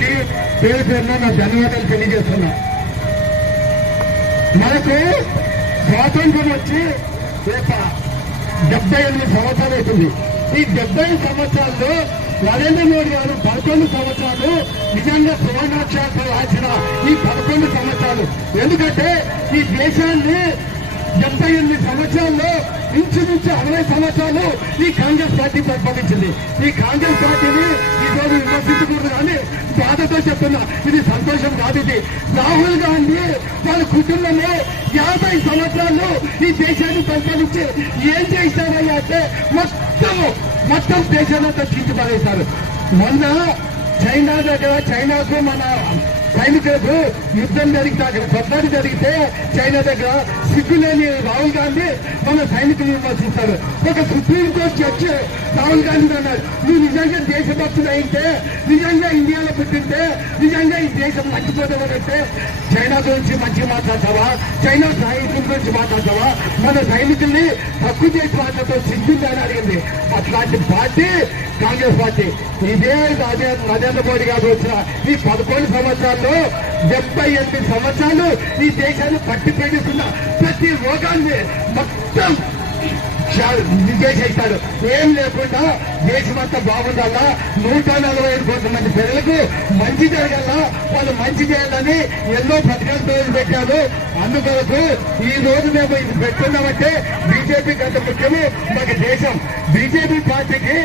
అందరికీ పేరు పేరున నా ధన్యవాదాలు తెలియజేస్తున్నా. మనకు స్వాతంత్రం వచ్చి ఒక డెబ్బై ఎనిమిది సంవత్సరాలు అవుతుంది. ఈ డెబ్బై సంవత్సరాల్లో నరేంద్ర మోడీ గారు పదకొండు సంవత్సరాలు నిజంగా సువర్ణాక్షరాలు రాసిన ఈ పదకొండు సంవత్సరాలు. ఎందుకంటే ఈ దేశాన్ని డెబ్బై ఎనిమిది సంవత్సరాల్లో ఇంచుమించు అరవై సంవత్సరాలు ఈ కాంగ్రెస్ పార్టీ పరిపాలించింది. ఈ కాంగ్రెస్ పార్టీని ఈరోజు విమర్శించకూడదు అని బాధతో చెప్తున్నా. ఇది సంతోషం కాదు ఇది. రాహుల్ గాంధీ వాళ్ళ కుటుంబంలో యాభై సంవత్సరాలు ఈ దేశాన్ని పరిపాలించి ఏం చేశారయ్యా అంటే మొత్తం మొత్తం దేశాన్ని తగ్గించి పడేశారు మొన్న చైనా దగ్గర చైనాకు మన సైనికులకు యుద్ధం జరిగితే అక్కడ కొట్లాడి జరిగితే చైనా దగ్గర సిగ్గులేని రాహుల్ గాంధీ మన సైనికులు విమర్శిస్తారు ఒక సుప్రీంకోర్టు జడ్జి రాహుల్ గాంధీ అన్నారు నువ్వు నిజంగా దేశభక్తుడు అయితే నిజంగా ఇండియాలో పుట్టింటే నిజంగా ఈ దేశం మర్చిపోతామంటే చైనా గురించి మంచి మాట్లాడతావా? చైనా సైనికుల గురించి మాట్లాడతావా? మన సైనికుల్ని తక్కువ చేసి మాట్లాడుతూ సిగ్గుందని అడిగింది. అట్లాంటి పార్టీ కాంగ్రెస్ పార్టీ. ఇదే నరేంద్ర మోడీ గారు వచ్చిన ఈ పదకొండు సంవత్సరాల్లో డెబ్బై ఎనిమిది సంవత్సరాలు ఈ దేశాన్ని పట్టి ప్రతి రోగాన్ని మొత్తం చేసేస్తాడు ఏం లేకుండా దేశమంతా బాగుండాలా? నూట నలభై ఐదు కోట్ల మంది పిల్లలకు మంచి జరగాల? వాళ్ళు మంచి చేయాలని ఎన్నో పథకాలు పేరు పెట్టారు. అందుకొరకు ఈ రోజు మేము ఇది పెట్టున్నామంటే బీజేపీ గత ముఖ్యము. మాకు దేశం. బీజేపీ పార్టీకి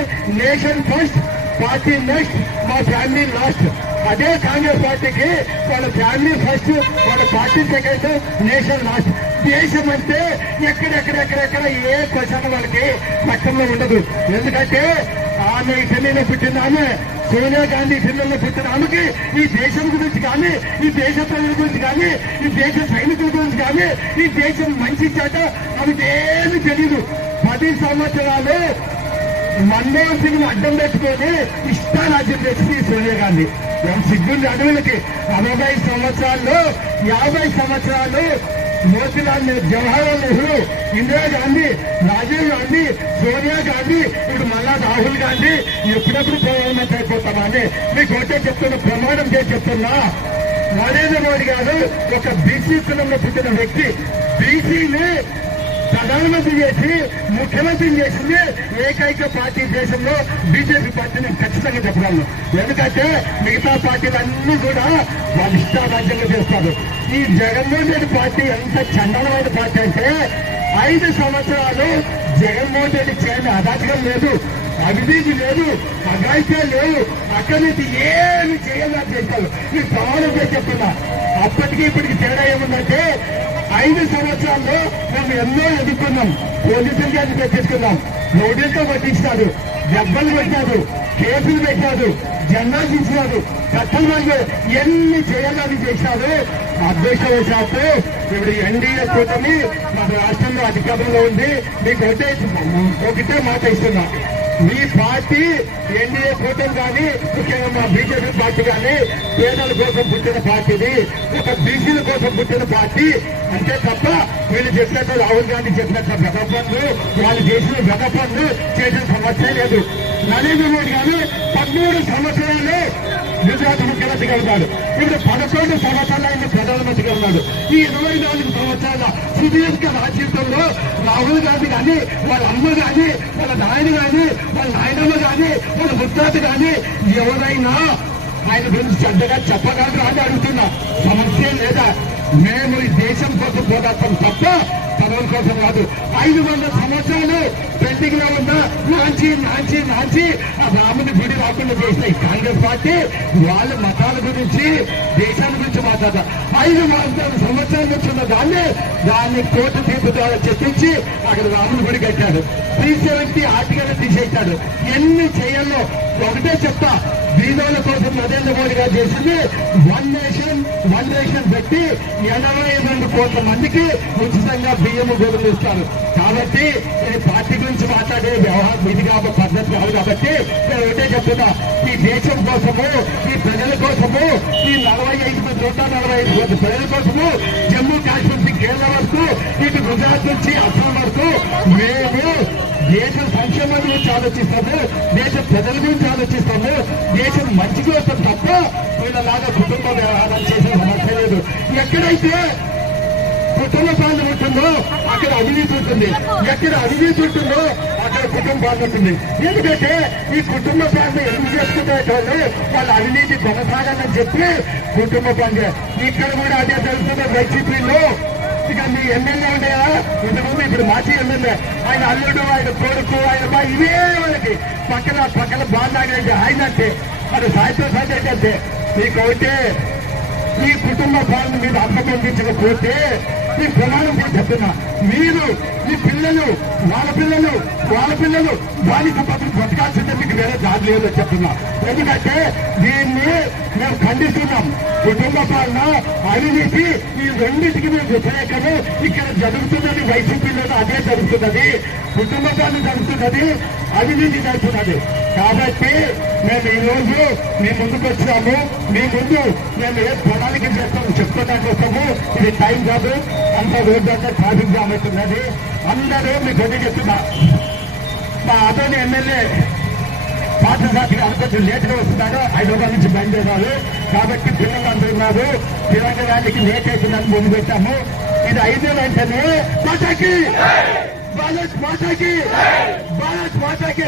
నేషన్ ఫస్ట్ పార్టీ నెక్స్ట్ మా ఫ్యామిలీ లాస్ట్. అదే కాంగ్రెస్ పార్టీకి వాళ్ళ ఫ్యామిలీ ఫస్ట్ వాళ్ళ పార్టీ సెకండ్ నేషన్ లాస్ట్. దేశం అంటే ఎక్కడెక్కడెక్కడెక్కడ ఏ క్వశ్చన్ వాళ్ళకి పట్టణంలో ఉండదు. ఎందుకంటే ఆమె ఢిల్లీలో పుట్టిన ఆమె సోనియా గాంధీ ఢిల్లీలో పుట్టిన ఆమెకి ఈ దేశం గురించి కానీ ఈ దేశ ప్రజల గురించి కానీ ఈ దేశ సైనికుల గురించి కానీ ఈ దేశం మంచి చేత ఆమెకి ఏమి తెలియదు పది సంవత్సరాలు మన్మోహన్ సింగ్ అడ్డం పెట్టుకొని ఇష్టారాజ్యం చేసింది సోనియా గాంధీ. సిగ్గుంది అడవులకి? నలభై సంవత్సరాల్లో యాభై సంవత్సరాలు మోతిలాల్ నెహ్రూ జవహర్లాల్ నెహ్రూ ఇందిరాగాంధీ రాజీవ్ గాంధీ సోనియా గాంధీ ఇప్పుడు మళ్ళా రాహుల్ గాంధీ ఎప్పుడెప్పుడు ప్రధానమంత్రి అని మీకు ఒకటే చెప్తున్నా ప్రమాణం చేసి చెప్తున్నా. నరేంద్ర మోడీ గారు ఒక బీసీ కులంలో పుట్టిన వ్యక్తి. బీసీని ప్రధానమంత్రి చేసి ముఖ్యమంత్రి చేసింది ఏకైక పార్టీ దేశంలో బీజేపీ పార్టీని ఖచ్చితంగా చెప్పగలను. ఎందుకంటే మిగతా పార్టీలన్నీ కూడా వాళ్ళ ఇష్టారాజ్యంగా చేస్తారు. ఈ జగన్మోహన్ రెడ్డి పార్టీ ఎంత చందనమైన పార్టీ అంటే ఐదు సంవత్సరాలు జగన్మోహన్ రెడ్డి చేయని అదాచకం లేదు అవినీతి లేదు అఘాయిత్యాలు లేవు అక్కడి ఏమి చేయాలని చేశారు ఈ ప్రమాణం చెప్తున్నా. అప్పటికి ఇప్పటికి తేడా ఏముందంటే ఐదు సంవత్సరాల్లో మేము ఎన్నో ఎదుర్కొన్నాం. పోలీసులు గారిని పెట్టించుకున్నాం నోటీసులు పట్టించినాడు దెబ్బలు పెట్టాడు కేసులు పెట్టాడు జెండా తీసినాడు కట్టలు వాళ్ళు ఎన్ని చేయాలని చేశాడు అదృష్టవశాత్తు ఇప్పుడు ఎన్డీఏ కూటమి మన రాష్ట్రంలో అధికారంలో ఉంది. మీకు ఒకటే ఒకటే మాట ఇస్తున్నా. మీ పార్టీ ఎన్డీఏ కూటమి కానీ ముఖ్యంగా మా బీజేపీ పార్టీ కానీ పేదల కోసం పుట్టిన పార్టీని ఒక బీసీల కోసం పుట్టిన పార్టీ. అంతే తప్ప వీళ్ళు చెప్పినట్టు రాహుల్ గాంధీ చెప్పినట్టు వెగపన్లు వాళ్ళు చేసిన వెగపన్లు చేసిన సమస్య లేదు. నరేంద్ర మోడీ గారు పదమూడు సంవత్సరాలు గుజరాత్ ముఖ్యమంత్రిగా ఉన్నాడు ఇప్పుడు పదకొండు సంవత్సరాలు ఆయన ప్రధానమంత్రిగా ఉన్నాడు ఈ ఇరవై నాలుగు సంవత్సరాల సుదీర్ఘ రాజ్యంలో రాహుల్ గాంధీ కానీ వాళ్ళ అమ్మ కానీ వాళ్ళ నాయన కానీ వాళ్ళ నాయనమ్మ కానీ వాళ్ళ ముత్తాత కానీ ఎవరైనా ఆయన గురించి చెడ్డగా చెప్పగలరు అని అడుగుతున్నా. సమస్య లేదా? మేము ఈ దేశం కోసం పోరాటం తప్ప పదవుల కోసం కాదు. ఐదు వందల సంవత్సరాలు పెండింగ్ ఉందా? నాంచి నాంచి నాంచి. ఆ రాముని గుడి రాకుండా చేసిన కాంగ్రెస్ పార్టీ వాళ్ళ మతాల గురించి దేశాల గురించి మాట్లాడతారు ఐదు వందల సంవత్సరాల నుంచి ఉన్న దాన్ని దాన్ని కోర్టు తీర్పు ద్వారా చెప్పించి అక్కడ రాముని గుడి కట్టాడు త్రీ సెవెంటీ ఆర్టికల్ తీసేశాడు ఎన్ని చేయాలో ఒకటే చెప్తా. బీదోల కోసం నరేంద్ర మోడీ గారు చేసింది వన్ నేషన్ వన్ రేషన్ పెట్టి ఎనభై రెండు కోట్ల మందికి ఉచితంగా బియ్యం గొడవలు ఇస్తారు. కాబట్టి పార్టీ గురించి మాట్లాడే వ్యవహారం ఇది కాబట్టి పద్ధతి కాదు కాబట్టి నేను ఒకటే చెప్తున్నా. ఈ దేశం కోసము ఈ ప్రజల కోసము ఈ నలభై ఐదు మంది నూట నలభై ఐదు మంది ప్రజల కోసము జమ్మూ కాశ్మీర్ నుంచి కేరళ వరకు ఇటు గుజరాత్ నుంచి అస్సాం వరకు మేము దేశ సంక్షేమం గురించి ఆలోచిస్తాము దేశ ప్రజల గురించి ఆలోచిస్తాము. దేశం మంచి కోసం తప్ప వీళ్ళలాగా కుటుంబ వ్యవహారం చేసే సమస్య లేదు. ఎక్కడైతే కుటుంబ పాలన ఉంటుందో అక్కడ అవినీతి ఉంటుంది. ఎక్కడ అవినీతి ఉంటుందో అక్కడ కుటుంబ బాగుంటుంది ఉంటుంది. ఎందుకంటే ఈ కుటుంబ పాలన ఎందుకు చేసుకుంటే వాళ్ళ అవినీతి కొనసాగాలని చెప్పి కుటుంబ పాలన ఇక్కడ కూడా అదే జరుగుతుంది వైసీపీలో. ఇక మీ ఎమ్మెల్యే ఉండేవా ఇంతకుముందు ఇప్పుడు మాజీ ఎమ్మెల్యే. ఆయన అల్లుడు ఆయన కొడుకు ఆయన బా ఇవే వాళ్ళకి. పక్కన పక్కన బాగా ఆయన అంటే అది సాయంత్రం సాధ్యత అంటే మీకు ఒకటే ఈ కుటుంబ పాలన మీద అప్పగించకపోతే ఈ ప్రమాణం కూడా చెప్తున్నా మీరు ఈ పిల్లలు వాళ్ళ పిల్లలు వాళ్ళ పిల్లలు బాలిక పత్రం బ్రతకాల్సిందే మీకు వేరే దారి లేదో చెప్తున్నా. ఎందుకంటే దీన్ని మేము ఖండిస్తున్నాం. కుటుంబ పాలన అవినీతి ఈ రెండింటికి మేము వ్యతిరేకము. ఇక్కడ జరుగుతున్నది వైసీపీలో అదే జరుగుతున్నది. కుటుంబ పాలన జరుగుతున్నది అవినీతి జరుగుతున్నది. కాబట్టి మేము ఈ రోజు మీ ముందుకు వచ్చినాము. మీ ముందు మేము ఏ ప్రణాళిక చేస్తాము చెప్పుకోవడానికి వస్తాము ఇది టైం కాదు. అంత రోడ్డు అంతా ట్రాఫిక్ జామ్ అవుతున్నది. అందరూ మీకు ఒకటి చెప్తున్నా మా అతని ఎమ్మెల్యే పాఠశాలకి అనుకుంటూ లేట్గా వస్తున్నారు హైదరాబాద్ నుంచి బయలుదేరారు కాబట్టి పిల్లలు అంటున్నారు తెలంగాణకి లేట్ అవుతుందని ముందు పెట్టాము. ఇది ఐదు వెంటనే మాటాకి భారత్ మాటాకి భారత్ మాటాకి